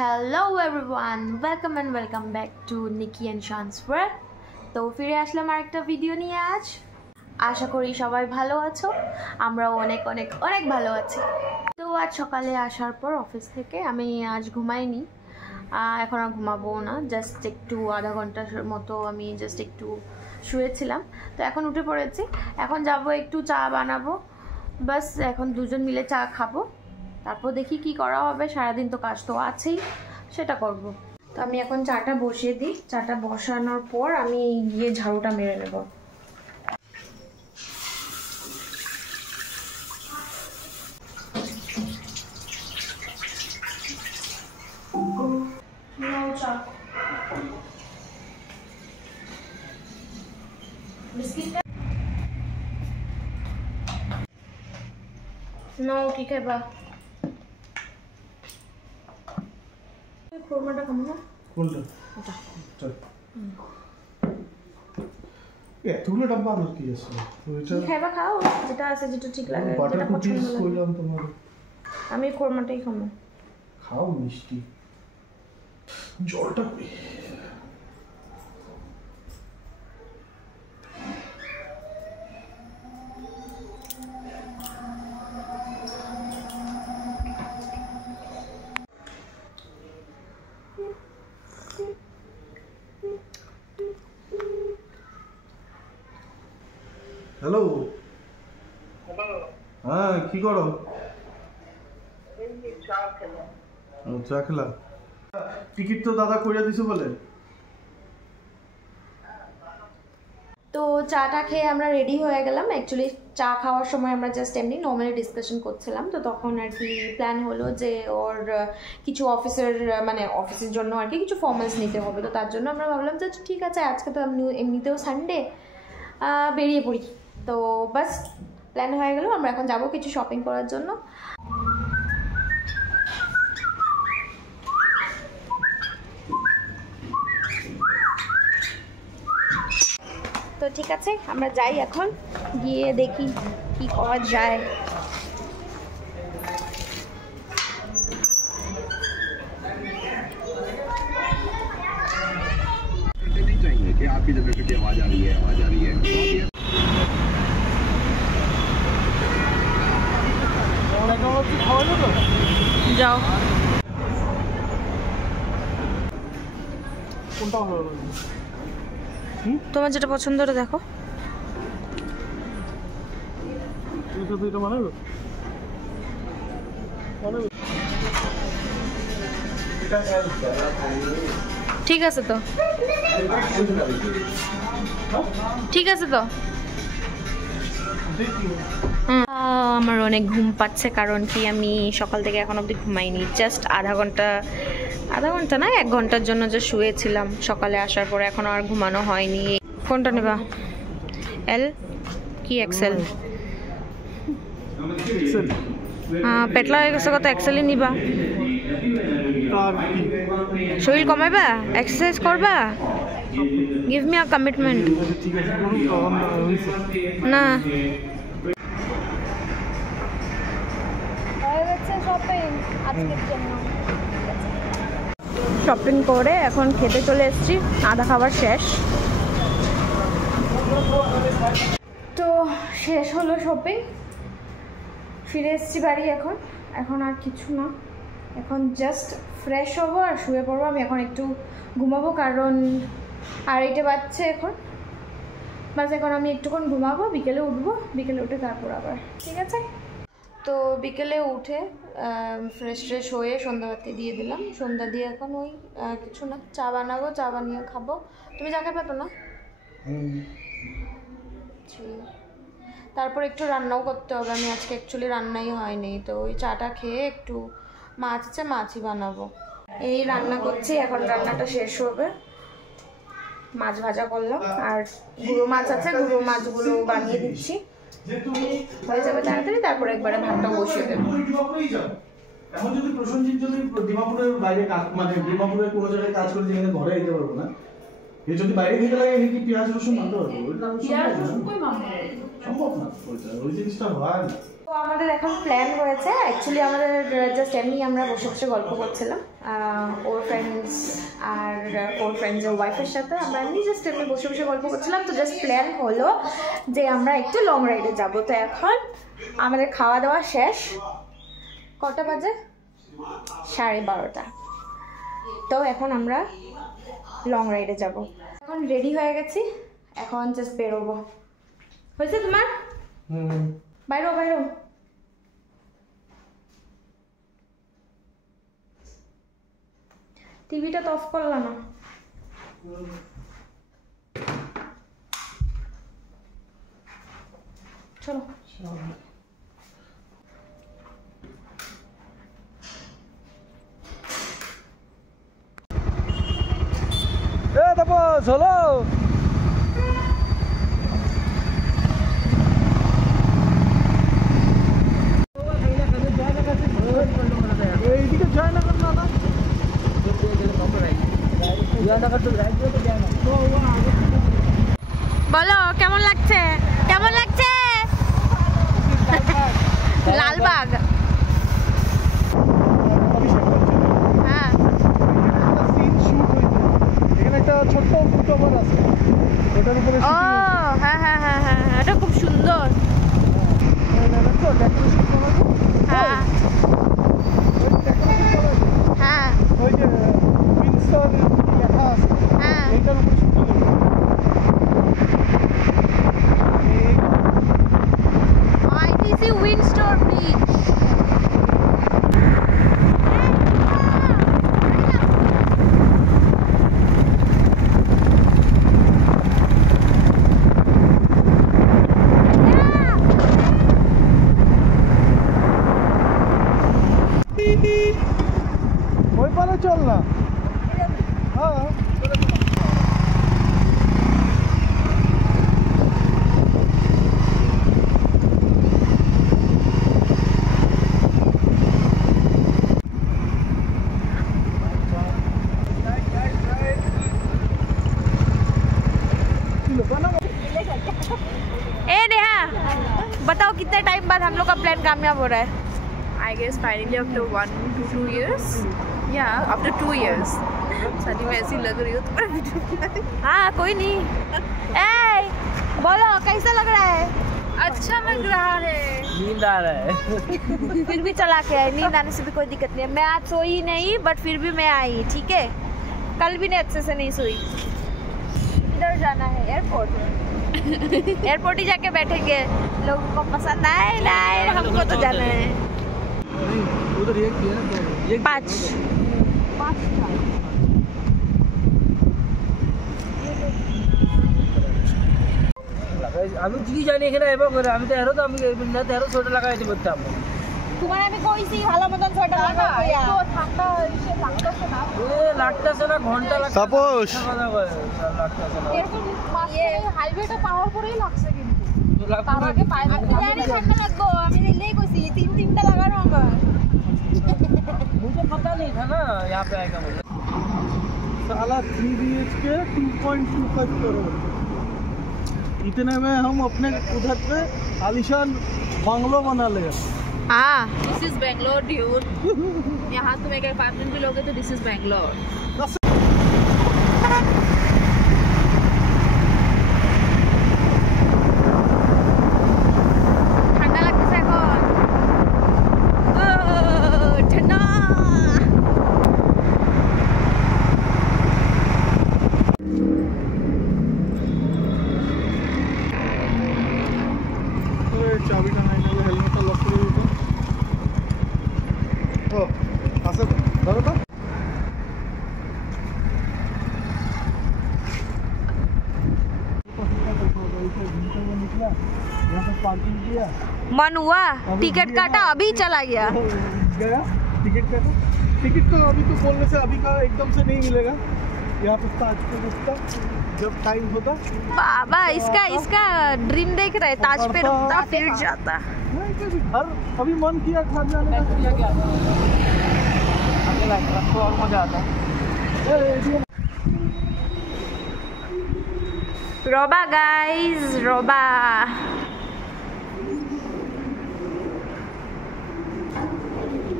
Hello everyone, welcome and welcome back to Nikki and Shaan's world. তো ফিরে আসলাম আরেকটা video নিয়ে আজ। আশা করি সবাই ভালো আছো, আমরাও অনেক অনেক অনেক ভালো আছি। তো আজ সকালে আসার পর অফিস থেকে আমি আজ ঘুমাইনি, এখন আর ঘুমাবো না, জাস্ট একটু আধা ঘন্টার মতো আমি জাস্ট একটু শুয়েছিলাম। তো এখন উঠে পড়েছি, এখন যাব একটু চা বানাবো, বাস এখন দুজন মিলে চা খাবো, তারপর দেখি কি করা হবে। সারাদিন তো কাজ তো আছেই, সেটা করব। তো আমি এখন চাটা বসিয়ে দিই, চাটা বসানোর পর আমি গিয়ে ঝাড়ুটা মেরে নেব। নো কি খাইবা? কোরমাটা খাবো না। কোনটা? এটা এতগুলো ডাব্বা আর কি আছে? ওইটা কি খাইবা খাও, যেটা আছে যেটা ঠিক লাগে, যেটা পছন্দ লাগে। কইলাম তোমার, আমি কোরমাটাই খাবো। খাও মিষ্টি। জলটা কই? হ্যালো, হ্যাঁ কি করো? চা খেলা? টিকিট তো দাদা কইরা দিছে বলে। তো চাটা খেয়ে আমরা রেডি হয়ে গেলাম। অ্যাকচুয়ালি চা খাওয়ার সময় আমরা জাস্ট এমনি নর্মালি ডিসকাশন করছিলাম, তো তখন আর কি প্ল্যান হলো যে ওর কিছু অফিসের জন্য আর কি কিছু ফর্মালস নিতে হবে। তো তার জন্য আমরা ভাবলাম যে ঠিক আছে, আজকে তো এমনিতেও সানডে, বেরিয়ে পড়ি। তো বাস প্ল্যান হয়ে গেল, আমরা এখন যাব কিছু শপিং করার জন্য। তো ঠিক আছে, আমরা যাই এখন, গিয়ে দেখি কি করা যায়। कि आपकी जगह की आवाज आ रही है, आवाज आ रही है। যাও। কোনটা ভালো লাগে? তোমার যেটা পছন্দ ওটা দেখো। তুমি তো এটা বানাবে? এটা ঠিক আছে তো, ঠিক আছে তো। আমার অনেক ঘুম পাচ্ছে, কারণ কি আমি সকাল থেকে এখন অবধি ঘুমাইনি। জাস্ট আধা ঘন্টা না 1 ঘন্টার জন্য যে শুয়েছিলাম সকালে আসার পরে, এখন আর ঘুমানো হয়নি। কোনটা নেবা? এল কি এক্সেল? পেটলা হয়ে গেছে কত, এক্সেলই নিবা? শরীর কমাইবা, এক্সারসাইজ করবা? Give me a commitment. না শপিং করে এখন খেতে চলে এসেছি, আধা খাবার শেষ। তো শেষ হলো শপিং, ফিরে এসেছি বাড়ি। এখন আর কিছু না, এখন জাস্ট ফ্রেশ হবো আর শুয়ে পড়বো। আমি এখন একটু ঘুমাবো, কারণ 2:30 বাজছে এখন। বাস এখন আমি একটুক্ষণ ঘুমাবো, বিকেলে উঠবো, বিকেলে উঠে তারপর আবার ঠিক আছে। তো বিকেলে উঠে ফ্রেশ হয়ে সন্ধ্যাবাতি দিয়ে দিলাম। সন্ধ্যা দিয়ে এখন ওই কিছু না, চা বানাবো, চা বানিয়ে খাবো। তুমি চা খাবে তো না? তারপর একটু রান্নাও করতে হবে। আমি আজকে অ্যাকচুয়ালি রান্নাই হয়নি, তো ওই চাটা খেয়ে একটু মাছ আছে, মাছই বানাবো। এই রান্না করছি, এখন রান্নাটা শেষ হবে। মাছ ভাজা করলাম, আর গুঁড়ো মাছ আছে, গুঁড়ো মাছগুলো বানিয়ে দিচ্ছি, হয়ে যাবে তাড়াতাড়ি। তারপর একবারে ভাতটা বসিয়ে দেবো। এখন যদি প্রসেনজিৎ যদি ডিমাপুরের বাইরে ডিমাপুরের কোনো জায়গায় কাজ করে, যেখানে ঘরে আইতে পারবো না, এ যদি বাইরে খেতে লাগে, কি পেঁয়াজ রসুন মানতে পারবো? ওইটা সম্ভব না, ওই জিনিসটা হয় না। তো আমাদের এখন প্ল্যান হয়েছে, অ্যাকচুয়ালি আমাদের জাস্ট এমনি আমরা বসে বসে গল্প করছিলাম ওর ফ্রেন্ডস আর ওর ফ্রেন্ডসের ওয়াইফের সাথে আমরা এমনি জাস্ট এমনি বসে বসে গল্প করছিলাম। তো জাস্ট প্ল্যান হলো যে আমরা একটু লং রাইডে যাবো। তো এখন আমাদের খাওয়া দাওয়া শেষ, কটা বাজে? 12:30। তো এখন আমরা লং রাইডে যাব। এখন রেডি হয়ে গেছি, এখন জাস্ট বেরোবো। হয়েছে তোমার? বাইরো বাইরো। টিভিটা তো অফ করলা না। চলো চলো এইদিকে যায় না কেন দাদা? বলো কেমন লাগছে? কেমন লাগছে? লালবাগ। হ্যাঁ এখানে একটা ছোট্ট ফুটওভার আছে, ওটার উপরে ও হ্যাঁ হ্যাঁ হ্যাঁ হ্যাঁ, এটা খুব সুন্দর। হ্যাঁ হ্যাঁ ওই যে উইন্ডসর লেখা আছে, হ্যাঁ এইটার উপরে ITC Windsor Beach। ওই পারে চল না। হ্যাঁ ए नेहा बताओ कितने टाइम बाद हम लोग का प्लान कामयाब हो रहा है? I guess finally after 1 to 2 years. Yeah, after 2 years. Sunny में ऐसी लग रही हो तुम्हारा वीडियो। हाँ कोई नहीं। ए बोलो कैसा लग रहा है? अच्छा लग रहा है। नींद आ रहा है। फिर भी चला के आई, नींद आने से भी कोई दिक्कत नहीं है। मैं आज सोई नहीं बट फिर भी मैं आई, ठीक है? कल भी नहीं अच्छे से नहीं सोई। इधर जाना है एयरपोर्ट। एयरपोर्ट ही जाके बैठेंगे, लोगों को पसंद आए ना आए हमको तो जाना है। उधर एक किया ना, 5 আমি কি জানি এখানে এবার করে আমি তো এরও তো আমি না তো এরও ছোট লাগাইতে পারতাম। তোমার আমি কইছি ভালো মতন সোয়েটার লাগাও কইয়া। তো ঠান্ডা এসে লাগতেছে না। এ লাগতেছে না, ঘন্টা লাগছে। তাপস কথা কয় লাগতেছে না। এরকম এই হাইওয়েটা পাওয়ার পরেই লাগছে কিন্তু। তো লাগবে তার আগে পাই না। জানি ঠান্ডা লাগবো, আমি দিলেই কইছি 3-3টা লাগানো আমার। मुझे पता नहीं था ना यहाँ पे आएगा मुझे। साला 3 BHK 2.25 करोड़, इतने में हम अपने उधर पे आलिशान बंगलो बना ले। हाँ This is Bangalore, dude. यहाँ तुम एक अपार्टमेंट भी लोगे तो this is Bangalore. ঠান্ডা লাগতেছে এখন। ও ঠান্ডা। चाबी का नहीं लगे, हेलमेट का लॉक कर दो। ओ आसे धरो तो निकला, यहाँ से पार्किंग किया, मन हुआ, टिकट काटा, अभी चला गया। गया टिकट का। टिकट तो अभी तो बोलने से अभी का एकदम से नहीं मिलेगा, यहाँ पे ताज पे रुकता, जब टाइम होता। बाबा इसका ड्रीम देख रहे, ताज पे रुकता फिर जाता। नहीं कभी घर अभी मन किया खा जाने का। अकेला तो और मजा आता। रोबा गाइस, रोबा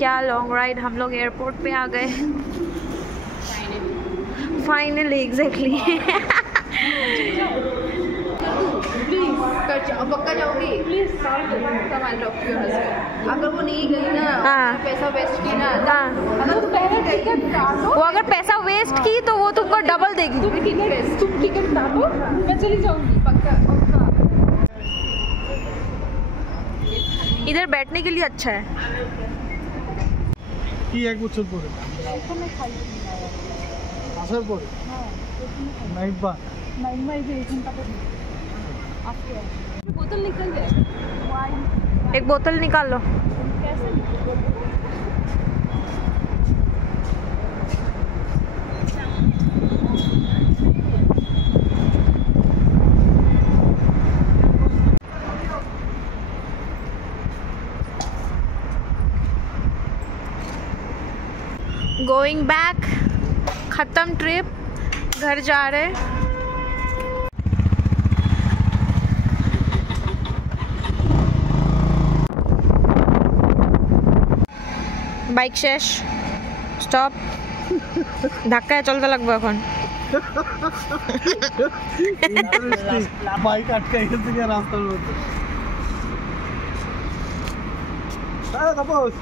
क्या लॉन्ग राइड, हम लोग एयरपोर्ट पे आ गए फाइनली। एग्जैक्टली। पक्का जाओगी प्लीज। अगर वो नहीं गई ना, पैसा वेस्ट की ना, अगर वो अगर पैसा वेस्ट की तो वो तुमको डबल देगी। तुम टिकट डालो, मैं चली जाऊंगी पक्का। इधर बैठने के लिए अच्छा है। কি এক বছর পরে আসার পরে নাইবা बोतल निकल जाए। एक बोतल निकाल लो। गोइंग बैक, ख़त्म ट्रिप, घर जा रहे। বাইক শেষ, স্টপ, ধাক্কায় চলতে লাগবে এখন। বাইক আটকাই গেছে কি রাস্তার মধ্যে। হ্যাঁ তাপস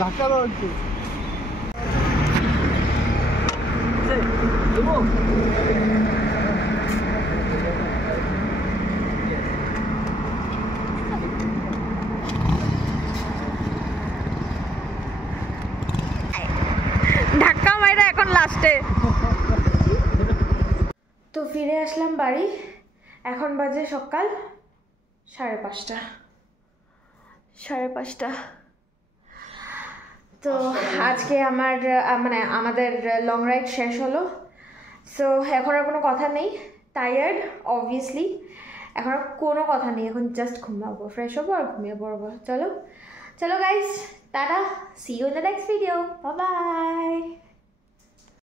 ধাক্কা দাও একটু। ধাক্কা মাইরা এখন লাস্টে। তো ফিরে আসলাম বাড়ি, এখন বাজে সকাল 5:30। তো আজকে আমাদের লং রাইড শেষ হলো। সো এখন আর কোনো কথা নেই, টায়ার্ড অবভিয়াসলি, এখন আর কোনো কথা নেই, এখন জাস্ট ঘুমাবো, ফ্রেশ হবো আর ঘুমিয়ে পড়বো। চলো guys, tata, see you in the next video, bye by.